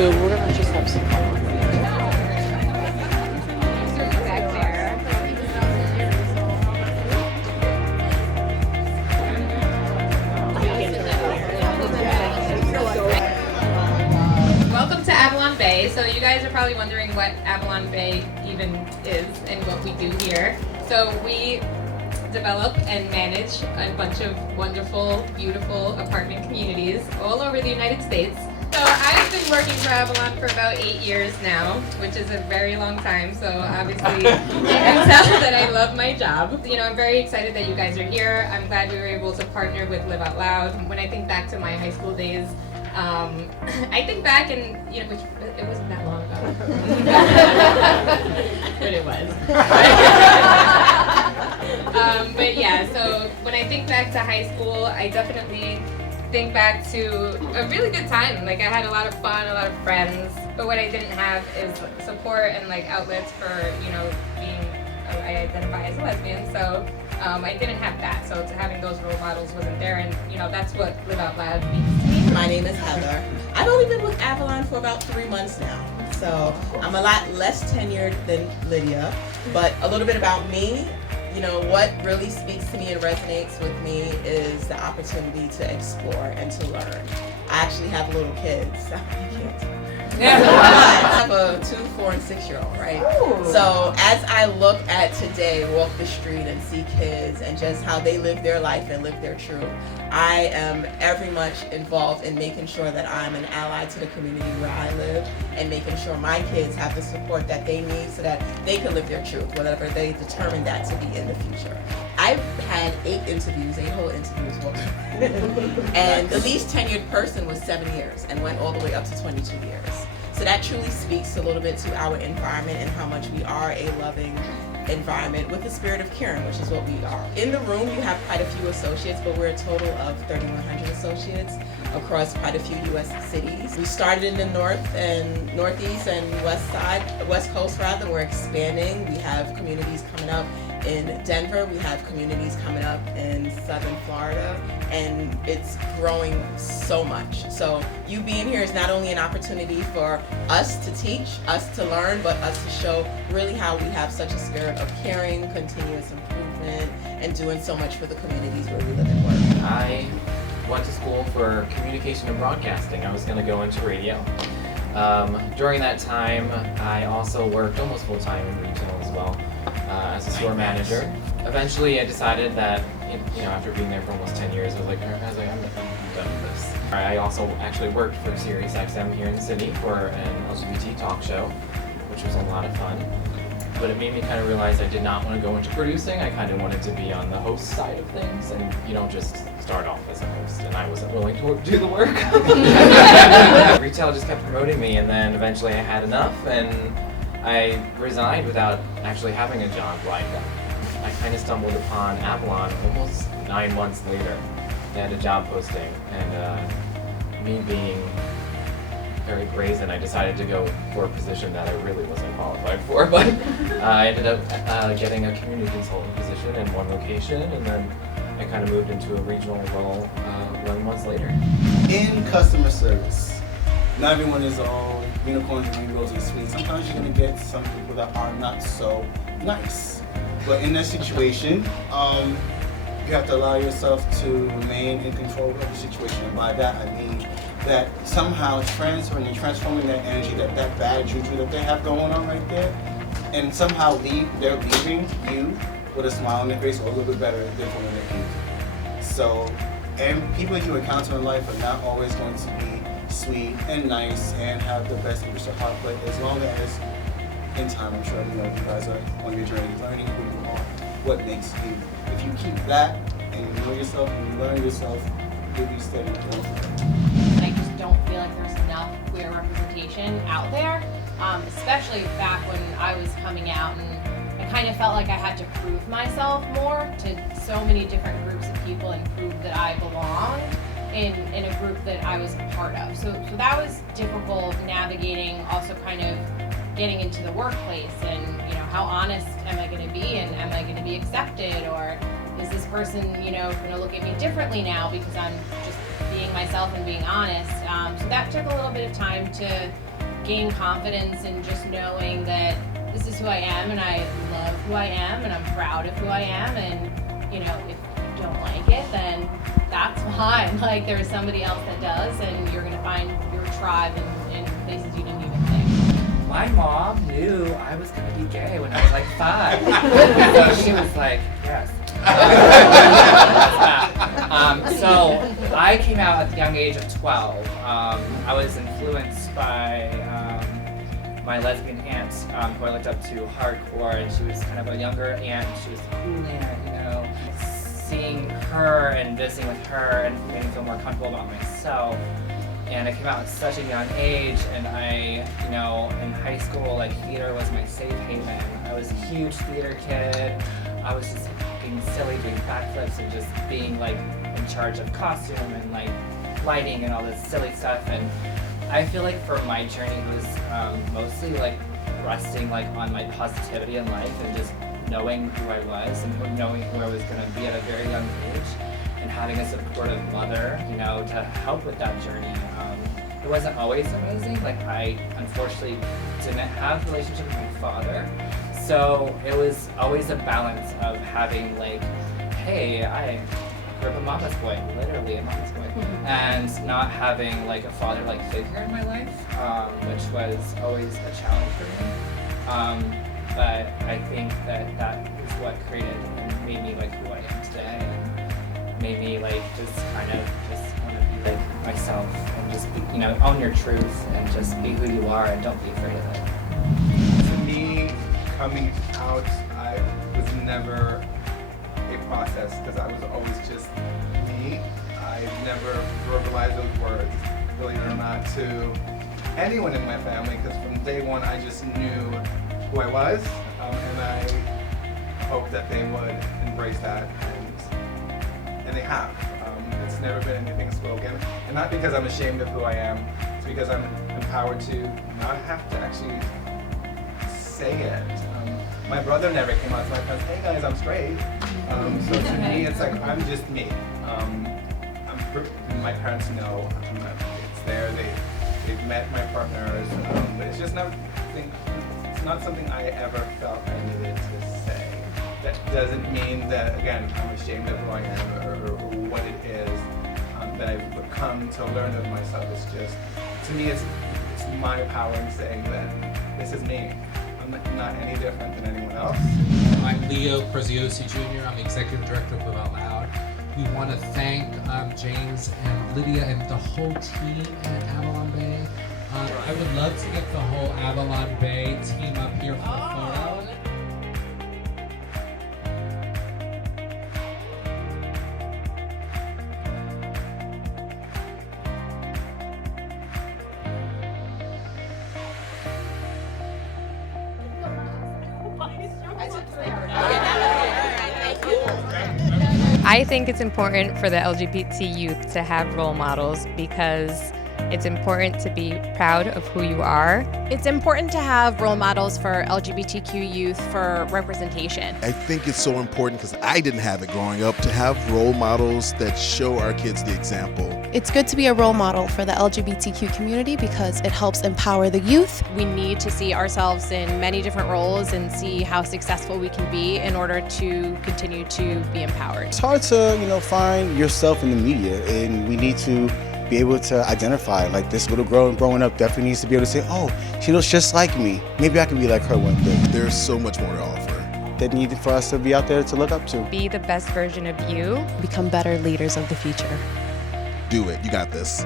So we're gonna just have some fun. Welcome to Avalonbay. So you guys are probably wondering what Avalonbay even is and what we do here. So we develop and manage a bunch of wonderful, beautiful apartment communities all over the United States. So I've been working for Avalon for about 8 years now, which is a very long time. So obviously you can tell that I love my job. You know, I'm very excited that you guys are here. I'm glad we were able to partner with Live Out Loud. When I think back to my high school days, I think back and, you know, which it wasn't that long ago. But it was. But yeah, so when I think back to high school, I definitely think back to a really good time. Like I had a lot of fun, a lot of friends, but what I didn't have is support and like outlets for, you know, being, I identify as a lesbian, so I didn't have that. So having those role models wasn't there, and you know, that's what Live Out Loud means to me. My name is Heather. I've only been with Avalon for about 3 months now, so I'm a lot less tenured than Lydia, but a little bit about me. You know, what really speaks to me and resonates with me is the opportunity to explore and to learn. I actually have little kids. I have a 2, 4, and 6-year-old, right? Ooh. So as I look at today, walk the street and see kids and just how they live their life and live their truth, I am very much involved in making sure that I'm an ally to the community where I live and making sure my kids have the support that they need so that they can live their truth, whatever they determine that to be in the future. I've had 8 whole interviews, and the least tenured person was 7 years and went all the way up to 22 years. So that truly speaks a little bit to our environment and how much we are a loving environment with the spirit of caring, which is what we are. In the room, you have quite a few associates, but we're a total of 3,100 associates across quite a few U.S. cities. We started in the north and northeast and west coast rather. We're expanding. We have communities coming up in Denver. We have communities coming up in southern Florida, and it's growing so much. So you being here is not only an opportunity for us to teach, us to learn, but us to show really how we have such a spirit of caring, continuous improvement, and doing so much for the communities where we live and work. I went to school for communication and broadcasting. I was going to go into radio. During that time, I also worked almost full-time in retail as well, as a store manager. Eventually, I decided that, you know, after being there for almost 10 years, I'm done with this. I also actually worked for Sirius XM here in the city for an LGBT talk show, which was a lot of fun. But it made me kind of realize I did not want to go into producing. I kind of wanted to be on the host side of things, and you don't just start off as a host, and I wasn't willing to do the work. Retail just kept promoting me, and then eventually I had enough, and I resigned without actually having a job lined up. I kind of stumbled upon Avalon almost 9 months later. They had a job posting, and me being very brazen, I decided to go for a position that I really wasn't qualified for, but I ended up getting a community consultant position in one location, and then I kind of moved into a regional role 11 months later. In customer service, not everyone is all unicorns and rainbows and sweet. Sometimes you're going to get some people that are not so nice. But in that situation, you have to allow yourself to remain in control of the situation. And by that, I mean that somehow transferring and transforming that energy, that bad juju that they have going on right there, and somehow they're leaving you with a smile on their face or a little bit better than when they came. So, and people that you encounter in life are not always going to be sweet and nice and have the best interest at heart, but as long as in time, I'm sure you guys are on your journey learning who you are, what makes you. If you keep that and you know yourself and you learn yourself, you'll be steady. I just don't feel like there's enough queer representation out there, especially back when I was coming out, and I kind of felt like I had to prove myself more to so many different groups of people and prove that I belonged in a group that I was a part of. So that was difficult navigating, also kind of getting into the workplace and, you know, how honest am I going to be, and am I going to be accepted, or is this person, you know, going to look at me differently now because I'm just being myself and being honest. So that took a little bit of time to gain confidence in just knowing that this is who I am and I love who I am and I'm proud of who I am, and you know, if you don't like it, then that's fine. Like, there's somebody else that does, and you're gonna find your tribe in places you didn't even think. My mom knew I was gonna be gay when I was like 5. So she was like, yes. So I came out at the young age of 12. I was influenced by my lesbian aunt, who I looked up to hardcore, and she was kind of a younger aunt. She was a cool aunt, you know. Seeing her and visiting with her and made me feel more comfortable about myself. And I came out at such a young age, and I, you know, in high school, like, theater was my safe haven. I was a huge theater kid. I was just being silly, doing backflips, and just being, like, in charge of costume and, like, lighting and all this silly stuff. And I feel like for my journey, it was mostly, like, resting, like, on my positivity in life and just knowing who I was and knowing who I was going to be at a very young age, and having a supportive mother, you know, to help with that journey. It wasn't always amazing. Like, I unfortunately didn't have a relationship with my father, so it was always a balance of having, like, hey, I grew up a mama's boy, literally a mama's boy, and not having, like, a father-like figure in my life, which was always a challenge for me. But I think that is what created and made me, like, who I am today, and made me, like, just kind of just want to be, like, myself, and just be, you know, own your truth and just be who you are and don't be afraid of it. To me, coming out, I was never a process, because I was always just me. I never verbalized those words, believe it or not, to anyone in my family, because from day one I just knew who I was, and I hope that they would embrace that, and they have. It's never been anything spoken, and not because I'm ashamed of who I am, it's because I'm empowered to not have to actually say it. My brother never came out to my friends, hey guys, I'm straight. So to me, it's like, I'm just me. My parents know it's there, they've met my partners, but it's just not something I ever felt I needed to say. That doesn't mean that, again, I'm ashamed of who I am or what it is that I've become to learn of myself. It's just, to me, it's my power in saying that this is me. I'm not any different than anyone else. I'm Leo Preziosi Jr. I'm the Executive Director of Live Out Loud. We want to thank James and Lydia and the whole team at Avalonbay. I would love to get the whole Avalonbay team up here for a photo. I think it's important for the LGBT youth to have role models because it's important to be proud of who you are. It's important to have role models for LGBTQ youth for representation. I think it's so important, because I didn't have it growing up, to have role models that show our kids the example. It's good to be a role model for the LGBTQ community because it helps empower the youth. We need to see ourselves in many different roles and see how successful we can be in order to continue to be empowered. It's hard to, find yourself in the media, and we need to be able to identify, like, this little girl growing up definitely needs to be able to say, oh, she looks just like me. Maybe I can be like her one day. There's so much more to offer That need for us to be out there to look up to. Be the best version of you. Become better leaders of the future. Do it. You got this.